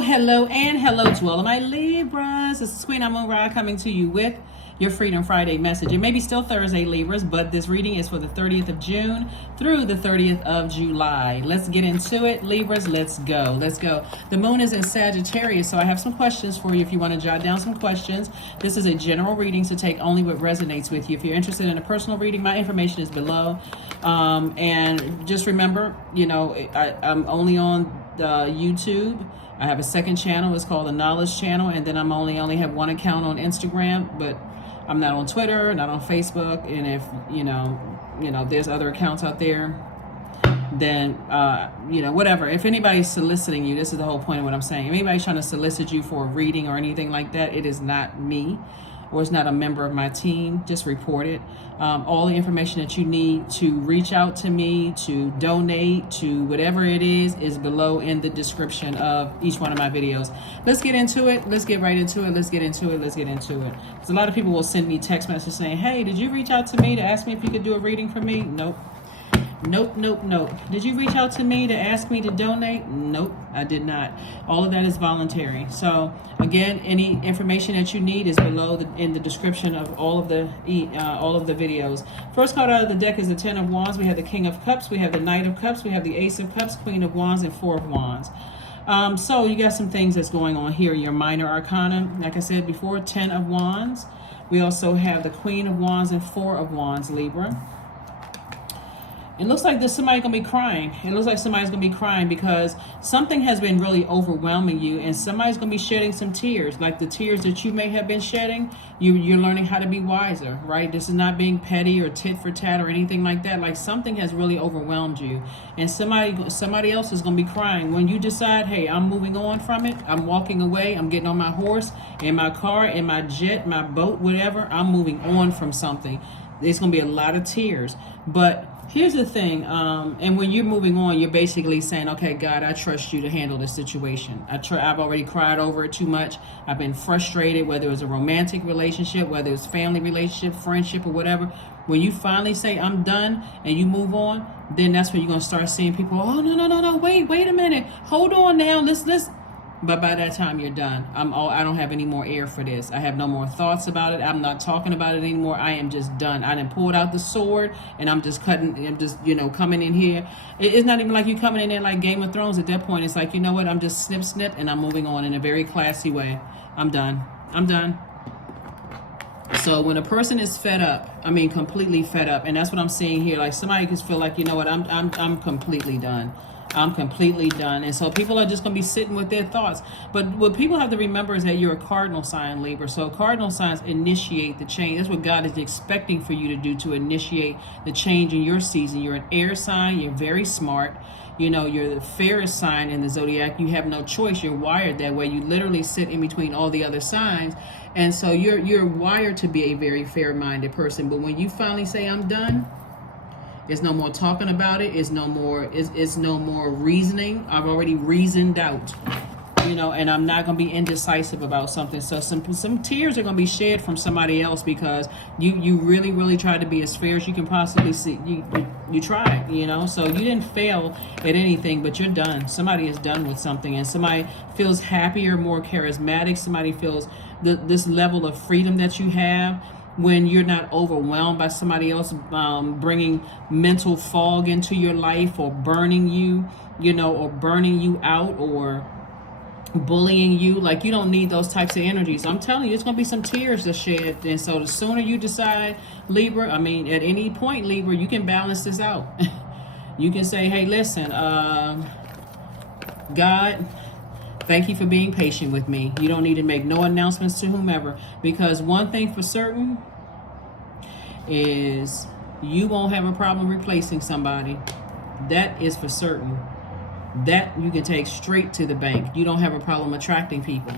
Hello, and hello to all of my Libras. This is Queen Amun Ra coming to you with your Freedom Friday message. It may be still Thursday, Libras, but this reading is for the 30th of June through the 30th of July. Let's get into it, Libras. Let's go. Let's go. The moon is in Sagittarius, so I have some questions for you if you want to jot down some questions. This is a general reading, so take only what resonates with you. If you're interested in a personal reading, my information is below. And just remember, I'm only on YouTube. I have a second channel. It's called the Knowledge Channel, and then I'm only have one account on Instagram, but I'm not on Twitter, not on Facebook. And if if there's other accounts out there, then whatever. If anybody's soliciting you, this is the whole point of what I'm saying. If anybody's trying to solicit you for a reading or anything like that, it is not me, or it's not a member of my team. Just report it. All the information that you need to reach out to me, to donate, to whatever it is below in the description of each one of my videos. Let's get into it. Let's get right into it. Let's get into it. Let's get into it. Because a lot of people will send me text messages saying, hey, did you reach out to me to ask me if you could do a reading for me? Nope. Nope. Did you reach out to me to ask me to donate? Nope, I did not. All of that is voluntary. So again, any information that you need is below in the description of all of the videos. First card out of the deck is the 10 of Wands. We have the King of Cups. We have the Knight of Cups. We have the Ace of Cups, Queen of Wands, and Four of Wands. So you got some things that's going on here. Your minor arcana, like I said before, 10 of Wands. We also have the Queen of Wands and Four of Wands, Libra. It looks like there's somebody going to be crying. It looks like somebody's going to be crying because something has been really overwhelming you, and somebody's going to be shedding some tears. Like the tears that you may have been shedding, you're learning how to be wiser, right? This is not being petty or tit for tat or anything like that. Like something has really overwhelmed you, and somebody else is going to be crying. When you decide, hey, I'm moving on from it, I'm walking away, I'm getting on my horse, in my car, in my jet, my boat, whatever, I'm moving on from something. There's going to be a lot of tears, but here's the thing, and when you're moving on, you're basically saying, okay, God, I trust you to handle this situation. I've already cried over it too much. I've been frustrated, whether it's a romantic relationship, whether it's family relationship, friendship, or whatever. When you finally say, I'm done, and you move on, then that's when you're going to start seeing people, oh, no, wait a minute. Hold on now, let's. But by that time, you're done. I don't have any more air for this. I have no more thoughts about it. I'm not talking about it anymore. I am just done. I done pulled out the sword, and I'm just cutting. I'm just, coming in here. It's not even like you coming in there like Game of Thrones. At that point, it's like, you know what? I'm just snip, and I'm moving on in a very classy way. I'm done. So when a person is fed up, I mean completely fed up, and that's what I'm seeing here. Like somebody could feel like, you know what? I'm completely done. I'm completely done. And so people are just going to be sitting with their thoughts. But what people have to remember is that you're a cardinal sign, Libra. So cardinal signs initiate the change. That's what God is expecting for you to do, to initiate the change in your season. You're an air sign. You're very smart. You're the fairest sign in the Zodiac. You have no choice. You're wired that way. You literally sit in between all the other signs. And so you're wired to be a very fair-minded person. But when you finally say, I'm done, there's no more talking about it. It's no more reasoning. I've already reasoned out, and I'm not going to be indecisive about something. So some tears are going to be shed from somebody else because you really, really tried to be as fair as you can possibly see. You tried, so you didn't fail at anything, but you're done. Somebody is done with something, and somebody feels happier, more charismatic. Somebody feels this level of freedom that you have, when you're not overwhelmed by somebody else bringing mental fog into your life, or burning you, or burning you out, or bullying you. Like, you don't need those types of energies. I'm telling you, it's going to be some tears to shed. And so the sooner you decide, Libra, at any point, Libra, you can balance this out. You can say, hey, listen, God, thank you for being patient with me. You don't need to make no announcements to whomever, because one thing for certain is you won't have a problem replacing somebody. That is for certain. That you can take straight to the bank. You don't have a problem attracting people.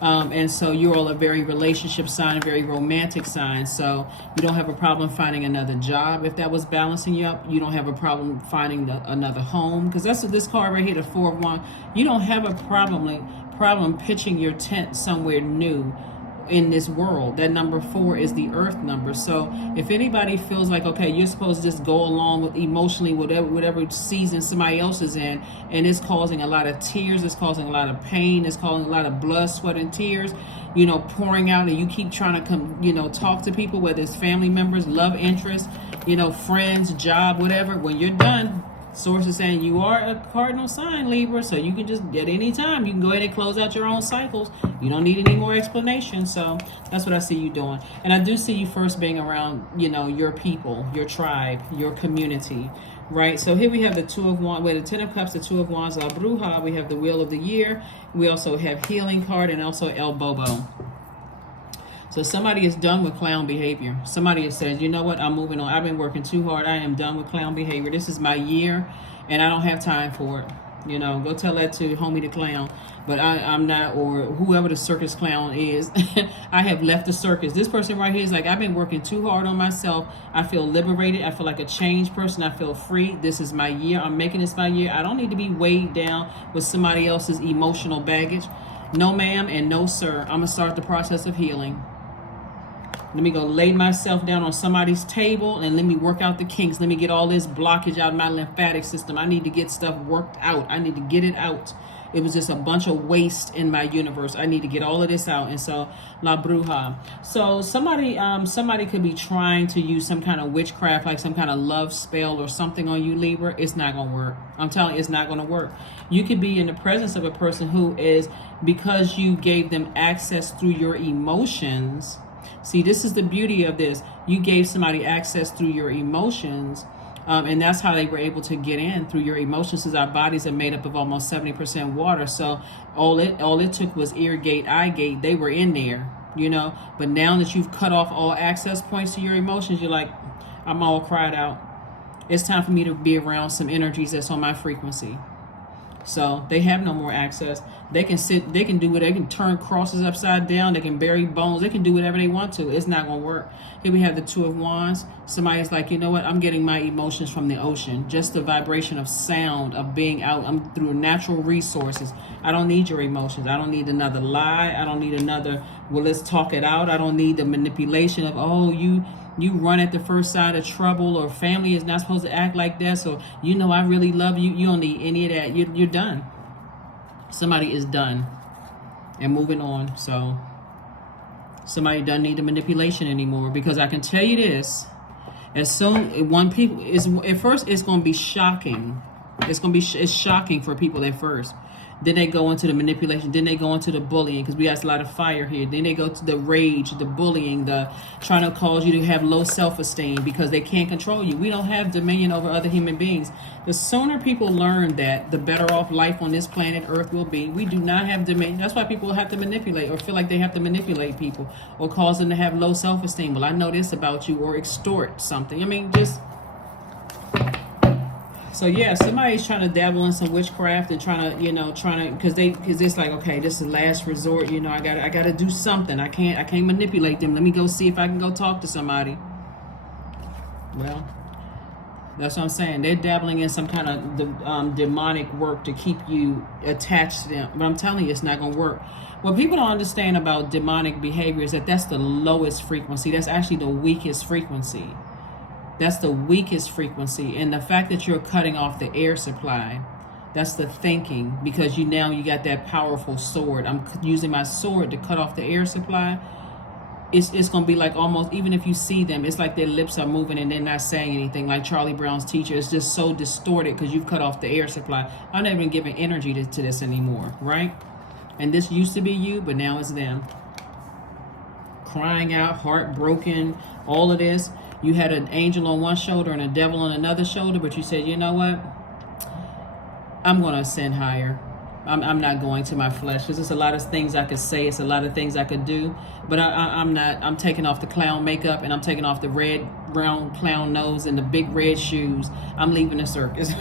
And so you're all a very relationship sign, a very romantic sign. So you don't have a problem finding another job if that was balancing you up. You don't have a problem finding another home, because that's what this card right here, the Four of Wands. You don't have a problem pitching your tent somewhere new in this world. That number 4 is the earth number. So if anybody feels like, okay, you're supposed to just go along with emotionally whatever season somebody else is in, and it's causing a lot of tears, it's causing a lot of pain, it's causing a lot of blood, sweat, and tears, you know, pouring out, and you keep trying to come, you know, talk to people, whether it's family members, love interests, you know, friends, job, whatever. When you're done, source is saying you are a cardinal sign, Libra, so you can just, at any time, you can go ahead and close out your own cycles. You don't need any more explanation. So that's what I see you doing. And I do see you first being around, you know, your people, your tribe, your community, right? So here we have the 2 of Wands, with the 10 of Cups, the 2 of Wands, La Bruja. We have the Wheel of the Year. We also have Healing card and also El Bobo. So somebody is done with clown behavior. Somebody has said, you know what, I'm moving on. I've been working too hard. I am done with clown behavior. This is my year, and I don't have time for it. You know, go tell that to homie the clown. But I'm not, or whoever the circus clown is. I have left the circus. This person right here is like, I've been working too hard on myself. I feel liberated. I feel like a changed person. I feel free. This is my year. I'm making this my year. I don't need to be weighed down with somebody else's emotional baggage. No, ma'am, and no, sir. I'm going to start the process of healing. Let me go lay myself down on somebody's table and let me work out the kinks. Let me get all this blockage out of my lymphatic system. I need to get stuff worked out. I need to get it out. It was just a bunch of waste in my universe. I need to get all of this out. And so, La Bruja. So somebody could be trying to use some kind of witchcraft, like some kind of love spell or something on you, Libra. It's not going to work. I'm telling you, it's not going to work. You could be in the presence of a person who is, because you gave them access through your emotions. See, this is the beauty of this. You gave somebody access through your emotions, and that's how they were able to get in, through your emotions, because our bodies are made up of almost 70% water. So all it took was ear gate, eye gate. They were in there, you know. But now that you've cut off all access points to your emotions, you're like, I'm all cried out. It's time for me to be around some energies that's on my frequency. So they have no more access. They can sit, they can do what, they can turn crosses upside down, they can bury bones, they can do whatever they want to. It's not going to work. Here we have the 2 of Wands. Somebody's like, you know what, I'm getting my emotions from the ocean. Just the vibration of sound, of being out. I'm through natural resources. I don't need your emotions. I don't need another lie. I don't need another, well, let's talk it out. I don't need the manipulation of, oh, you run at the first sign of trouble, or family is not supposed to act like that, so you know I really love you. You don't need any of that. You're done. Somebody is done and moving on. So somebody doesn't need the manipulation anymore, because I can tell you this, as soon one people is at first, it's going to be shocking. It's shocking for people at first. Then they go into the manipulation. Then they go into the bullying, because we have a lot of fire here. Then they go to the rage, the bullying, the trying to cause you to have low self-esteem because they can't control you. We don't have dominion over other human beings. The sooner people learn that, the better off life on this planet Earth will be. We do not have dominion. That's why people have to manipulate, or feel like they have to manipulate people, or cause them to have low self-esteem. Well, I know this about you, or extort something. I mean, just... So yeah, somebody's trying to dabble in some witchcraft and trying to, because it's like, okay, this is last resort. You know, I gotta do something. I can't manipulate them. Let me go see if I can go talk to somebody. Well, that's what I'm saying. They're dabbling in some kind of demonic work to keep you attached to them. But I'm telling you, it's not gonna work. What people don't understand about demonic behavior is that that's the lowest frequency. That's actually the weakest frequency. That's the weakest frequency. And the fact that you're cutting off the air supply, that's the thinking, because you got that powerful sword. I'm using my sword to cut off the air supply. It's going to be like, almost, even if you see them, it's like their lips are moving and they're not saying anything, like Charlie Brown's teacher. It's just so distorted because you've cut off the air supply. I'm not even giving energy to this anymore, right? And this used to be you, but now it's them. Crying out, heartbroken, all of this. You had an angel on one shoulder and a devil on another shoulder, but you said, you know what? I'm going to ascend higher. I'm not going to my flesh. Because there's a lot of things I could say. It's a lot of things I could do. But I'm not. I'm taking off the clown makeup, and I'm taking off the red, brown clown nose and the big red shoes. I'm leaving the circus.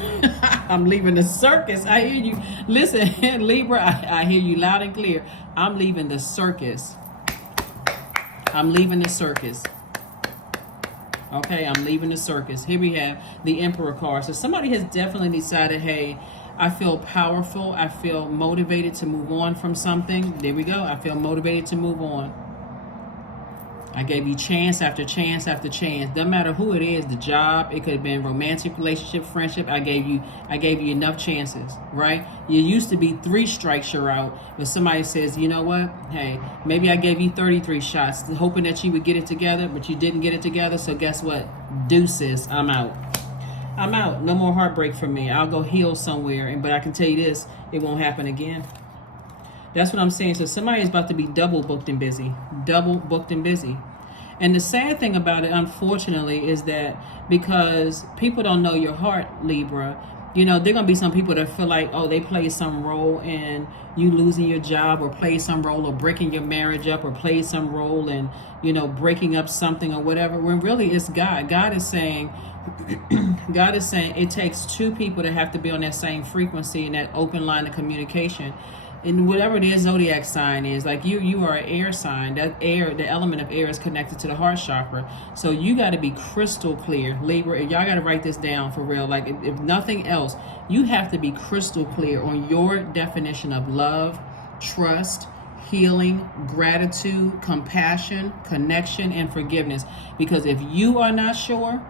I'm leaving the circus. I hear you. Listen, Libra, I hear you loud and clear. I'm leaving the circus. I'm leaving the circus. Okay, I'm leaving the circus. Here we have the Emperor card. So somebody has definitely decided, hey, I feel powerful. I feel motivated to move on from something. There we go. I feel motivated to move on. I gave you chance after chance after chance. Doesn't matter who it is, the job, it could have been romantic relationship, friendship. I gave you enough chances, right? You used to be 3 strikes, you're out. But somebody says, you know what? Hey, maybe I gave you 33 shots, hoping that you would get it together, but you didn't get it together. So guess what? Deuces, I'm out. I'm out. No more heartbreak for me. I'll go heal somewhere. But I can tell you this, it won't happen again. That's what I'm saying. So somebody is about to be double booked and busy. Double booked and busy. And the sad thing about it, unfortunately, is that because people don't know your heart, Libra, you know, there are going to be some people that feel like, oh, they play some role in you losing your job, or play some role or breaking your marriage up, or play some role in, you know, breaking up something or whatever, when really it's God. God is saying it takes 2 people to have to be on that same frequency and that open line of communication. And whatever their zodiac sign is, like you are an air sign. That air, the element of air, is connected to the heart chakra. So you got to be crystal clear, Libra. And y'all got to write this down for real. Like if nothing else, you have to be crystal clear on your definition of love, trust, healing, gratitude, compassion, connection, and forgiveness. Because if you are not sure,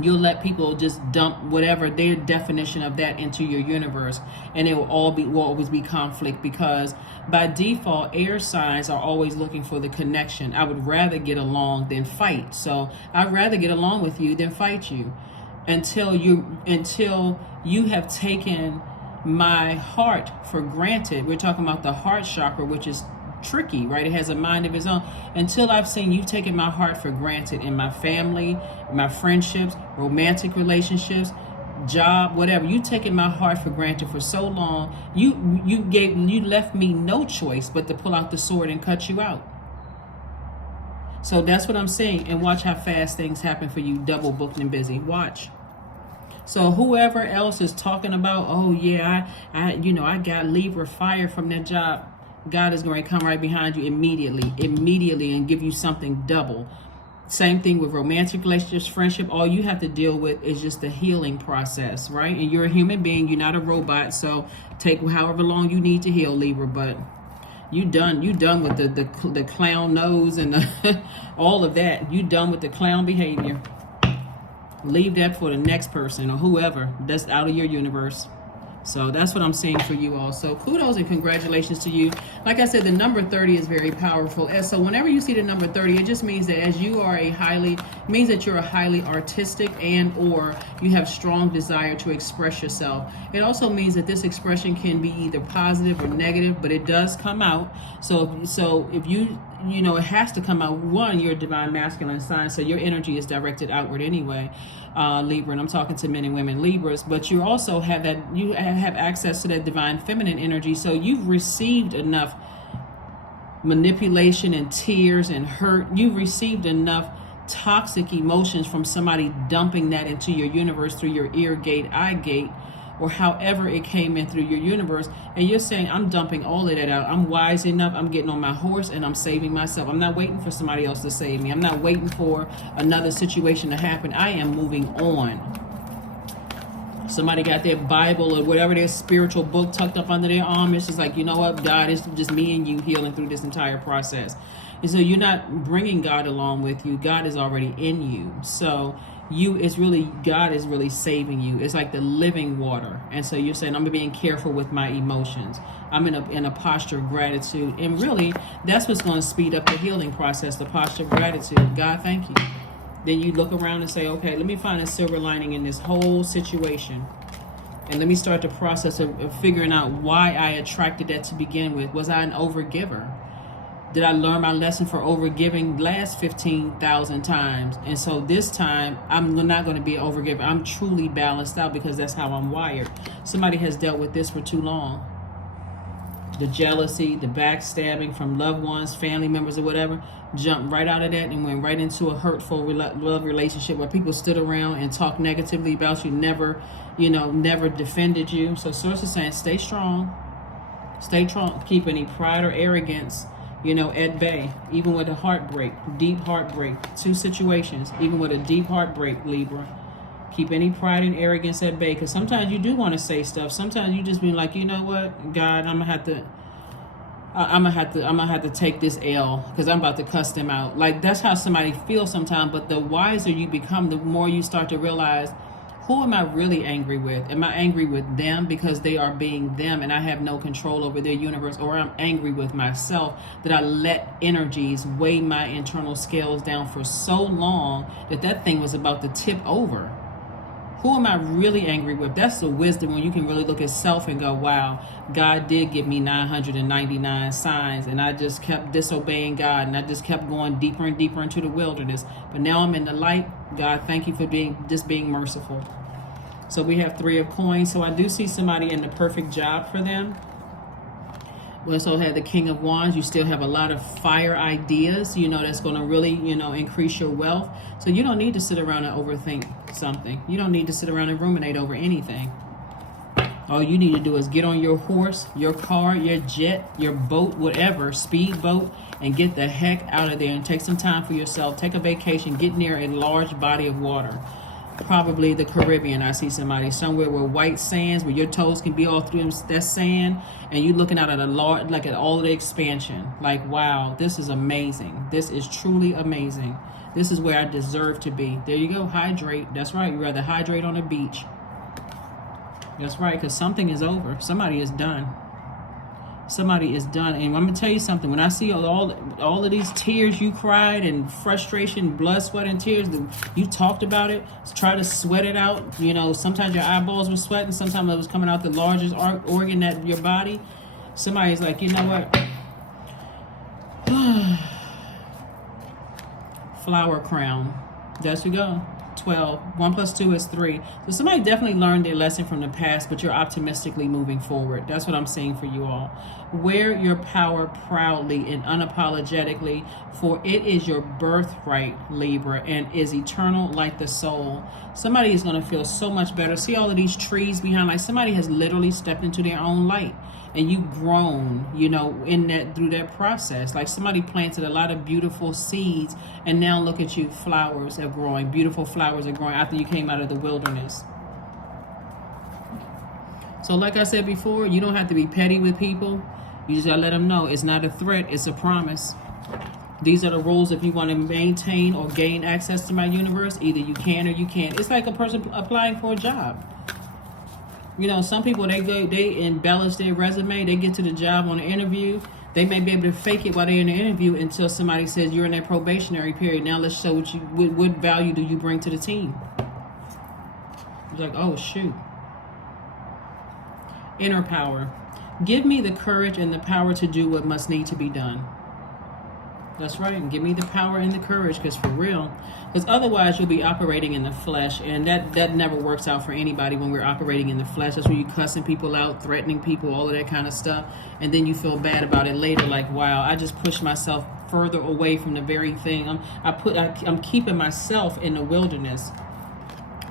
you'll let people just dump whatever their definition of that into your universe, and it will always be conflict, because by default air signs are always looking for the connection. I would rather get along than fight. So I'd rather get along with you than fight you until you have taken my heart for granted. We're talking about the heart chakra, which is tricky, right? It has a mind of its own. Until I've seen you taking my heart for granted in my family, my friendships, romantic relationships, job, whatever. You taking my heart for granted for so long. You left me no choice but to pull out the sword and cut you out. So that's what I'm saying. And watch how fast things happen for you, double booked and busy. Watch. So whoever else is talking about, oh yeah, I got Libra fired from that job, God is going to come right behind you immediately, and give you something double. Same thing with romantic relationships, friendship. All you have to deal with is just the healing process, right? And you're a human being. You're not a robot. So take however long you need to heal, Libra. But you done with the clown nose and all of that. You done with the clown behavior. Leave that for the next person or whoever that's out of your universe. So that's what I'm saying for you all. So kudos and congratulations to you. Like I said, the number 30 is very powerful. And so whenever you see the number 30, it just means that you're a highly artistic and or you have strong desire to express yourself. It also means that this expression can be either positive or negative, but it does come out. So if you it has to come out. One, you're a divine masculine sign, so your energy is directed outward anyway, Libra, and I'm talking to men and women Libras, but you also have access to that divine feminine energy, so you've received enough manipulation and tears and hurt. You've received enough toxic emotions from somebody dumping that into your universe through your ear gate, eye gate, or however it came in through your universe, and you're saying, I'm dumping all of that out. I'm wise enough, I'm getting on my horse, and I'm saving myself. I'm not waiting for somebody else to save me. I'm not waiting for another situation to happen. I am moving on. Somebody got their Bible or whatever, their spiritual book tucked up under their arm. It's just like, you know what, God, is just me and you healing through this entire process. And so you're not bringing God along with you. God is already in you. So God is really saving you. It's like the living water. And so you're saying, I'm being careful with my emotions. I'm in a posture of gratitude. And really, that's what's going to speed up the healing process, the posture of gratitude. God, thank you. Then you look around and say, okay, let me find a silver lining in this whole situation. And let me start the process of figuring out why I attracted that to begin with. Was I an overgiver? Did I learn my lesson for overgiving last 15,000 times? And so this time, I'm not going to be an overgiver. I'm truly balanced out because that's how I'm wired. Somebody has dealt with this for too long. The jealousy, the backstabbing from loved ones, family members or whatever, jumped right out of that and went right into a hurtful love relationship where people stood around and talked negatively about you, never defended you. So Source is saying, stay strong. Stay strong. Keep any pride or arrogance at bay, even with a heartbreak, deep heartbreak, 2 situations, even with a deep heartbreak, Libra. Keep any pride and arrogance at bay, because sometimes you do want to say stuff. Sometimes you just be like, you know what, God, I'm going to have to, I'm gonna have to take this L because I'm about to cuss them out. Like, that's how somebody feels sometimes. But the wiser you become, the more you start to realize, who am I really angry with? Am I angry with them because they are being them and I have no control over their universe? Or I'm angry with myself that I let energies weigh my internal scales down for so long that thing was about to tip over? Who am I really angry with? That's the wisdom when you can really look at self and go, wow, God did give me 999 signs and I just kept disobeying God and I just kept going deeper and deeper into the wilderness. But now I'm in the light. God, thank you for being merciful. So we have 3 of coins. So I do see somebody in the perfect job for them. We also have the King of Wands. You still have a lot of fire ideas, that's going to really, increase your wealth. So you don't need to sit around and overthink something. You don't need to sit around and ruminate over anything. All you need to do is get on your horse, your car, your jet, your boat, whatever, speedboat, and get the heck out of there and take some time for yourself. Take a vacation. Get near a large body of water. Probably the Caribbean. I see somebody somewhere where white sands, where your toes can be all through that sand, and you're looking out at a large, like at all of the expansion. Like, wow, this is amazing. This is truly amazing. This is where I deserve to be. There you go. Hydrate. That's right. You'd rather hydrate on a beach. That's right, because something is over. Somebody is done. Somebody is done. And I'm going to tell you something. When I see all of these tears you cried and frustration, blood, sweat, and tears, you talked about it, try to sweat it out. Sometimes your eyeballs were sweating. Sometimes it was coming out the largest organ that your body. Somebody's like, you know what? Flower crown. There you go. 12. 1 + 2 is 3. So somebody definitely learned their lesson from the past, but you're optimistically moving forward. That's what I'm saying for you all. Wear your power proudly and unapologetically, for it is your birthright, Libra, and is eternal like the soul. Somebody is going to feel so much better. See all of these trees behind, like somebody has literally stepped into their own light. And you've grown, through that process. Like somebody planted a lot of beautiful seeds, and now look at you, flowers are growing. Beautiful flowers are growing after you came out of the wilderness. So like I said before, you don't have to be petty with people. You just gotta let them know it's not a threat, it's a promise. These are the rules. If you want to maintain or gain access to my universe, either you can or you can't. It's like a person applying for a job. Some people, they embellish their resume. They get to the job on the interview. They may be able to fake it while they're in the interview until somebody says you're in that probationary period. Now let's show what value do you bring to the team. It's like, oh, shoot. Inner power. Give me the courage and the power to do what must need to be done. That's right. And give me the power and the courage, because for real. Because otherwise you'll be operating in the flesh, and that never works out for anybody when we're operating in the flesh. That's when you're cussing people out, threatening people, all of that kind of stuff. And then you feel bad about it later, like, wow, I just pushed myself further away from the very thing. I'm keeping myself in the wilderness.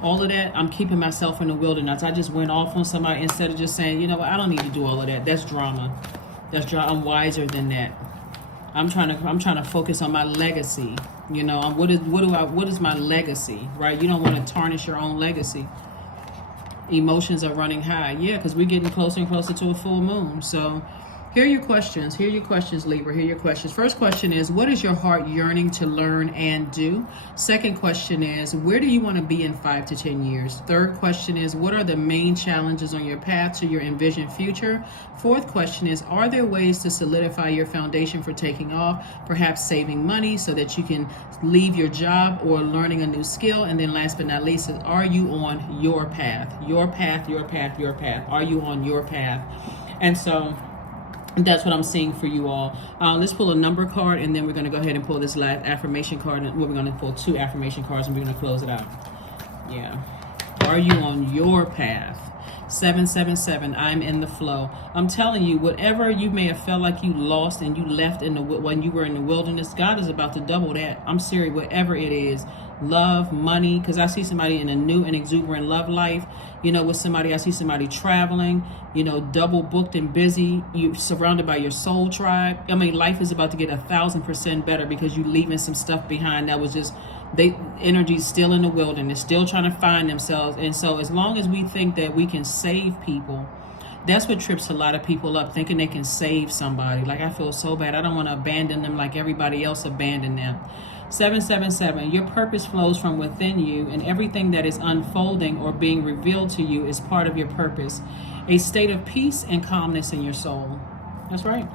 All of that, I'm keeping myself in the wilderness. I just went off on somebody instead of just saying, you know what, I don't need to do all of that. That's drama. I'm wiser than that. I'm trying to focus on my legacy. What is my legacy, right? You don't want to tarnish your own legacy. Emotions are running high. Yeah, because we're getting closer and closer to a full moon. So here are your questions. Here are your questions, Libra. Here are your questions. First question is, what is your heart yearning to learn and do? Second question is, where do you want to be in 5 to 10 years? Third question is, what are the main challenges on your path to your envisioned future? Fourth question is, are there ways to solidify your foundation for taking off, perhaps saving money so that you can leave your job or learning a new skill? And then last but not least, are you on your path? Your path, your path, your path. Are you on your path? And so that's what I'm seeing for you all. Let's pull a number card, and then we're going to go ahead and pull this last affirmation card. We're going to pull 2 affirmation cards, and we're going to close it out. Yeah. Are you on your path? 777, I'm in the flow. I'm telling you, whatever you may have felt like you lost and you left when you were in the wilderness, God is about to double that. I'm serious, whatever it is. Love, money, because I see somebody in a new and exuberant love life, with somebody. I see somebody traveling, double booked and busy. You surrounded by your soul tribe. I mean, life is about to get 1,000% better because you leaving some stuff behind that was just, energy's still in the wilderness, still trying to find themselves. And so as long as we think that we can save people, That's what trips a lot of people up, thinking they can save somebody. Like, I feel so bad. I don't want to abandon them like everybody else abandoned them. 777, your purpose flows from within you, and everything that is unfolding or being revealed to you is part of your purpose. A state of peace and calmness in your soul. That's right.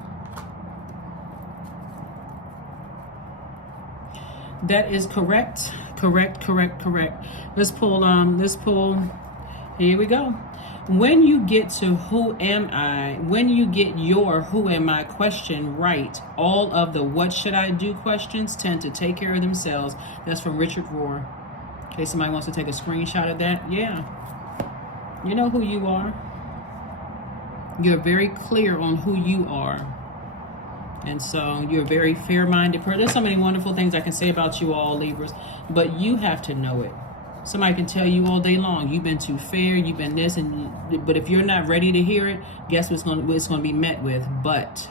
That is correct. Correct. Let's pull, here we go. When you get to who am I, when you get your who am I question right, all of the what should I do questions tend to take care of themselves. That's from Richard Rohr. In case somebody wants to take a screenshot of that. Yeah. You know who you are. You're very clear on who you are. And so you're a very fair-minded person. There's so many wonderful things I can say about you all, Libras, but you have to know it. Somebody can tell you all day long, you've been too fair, you've been this, but if you're not ready to hear it, guess what's going to be met with? But,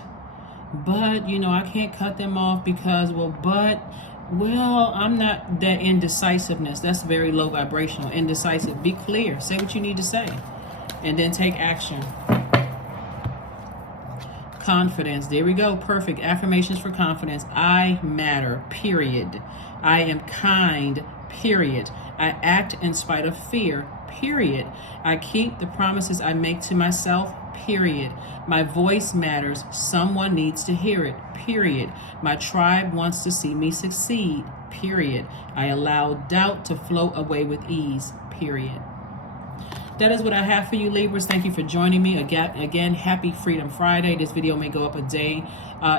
you know, I can't cut them off because, I'm not that indecisiveness. That's very low vibrational, indecisive. Be clear, say what you need to say, and then take action. Confidence. There we go. Perfect. Affirmations for confidence. I matter. Period. I am kind. Period. I act in spite of fear. Period. I keep the promises I make to myself. Period. My voice matters. Someone needs to hear it. Period. My tribe wants to see me succeed. Period. I allow doubt to float away with ease. Period. That is what I have for you, Libras. Thank you for joining me. Again, happy Freedom Friday. This video may go up a day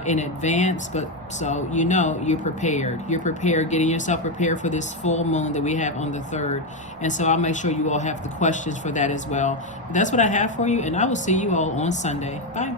in advance, but so you know you're prepared. You're prepared, getting yourself prepared for this full moon that we have on the 3rd. And so I'll make sure you all have the questions for that as well. That's what I have for you, and I will see you all on Sunday. Bye.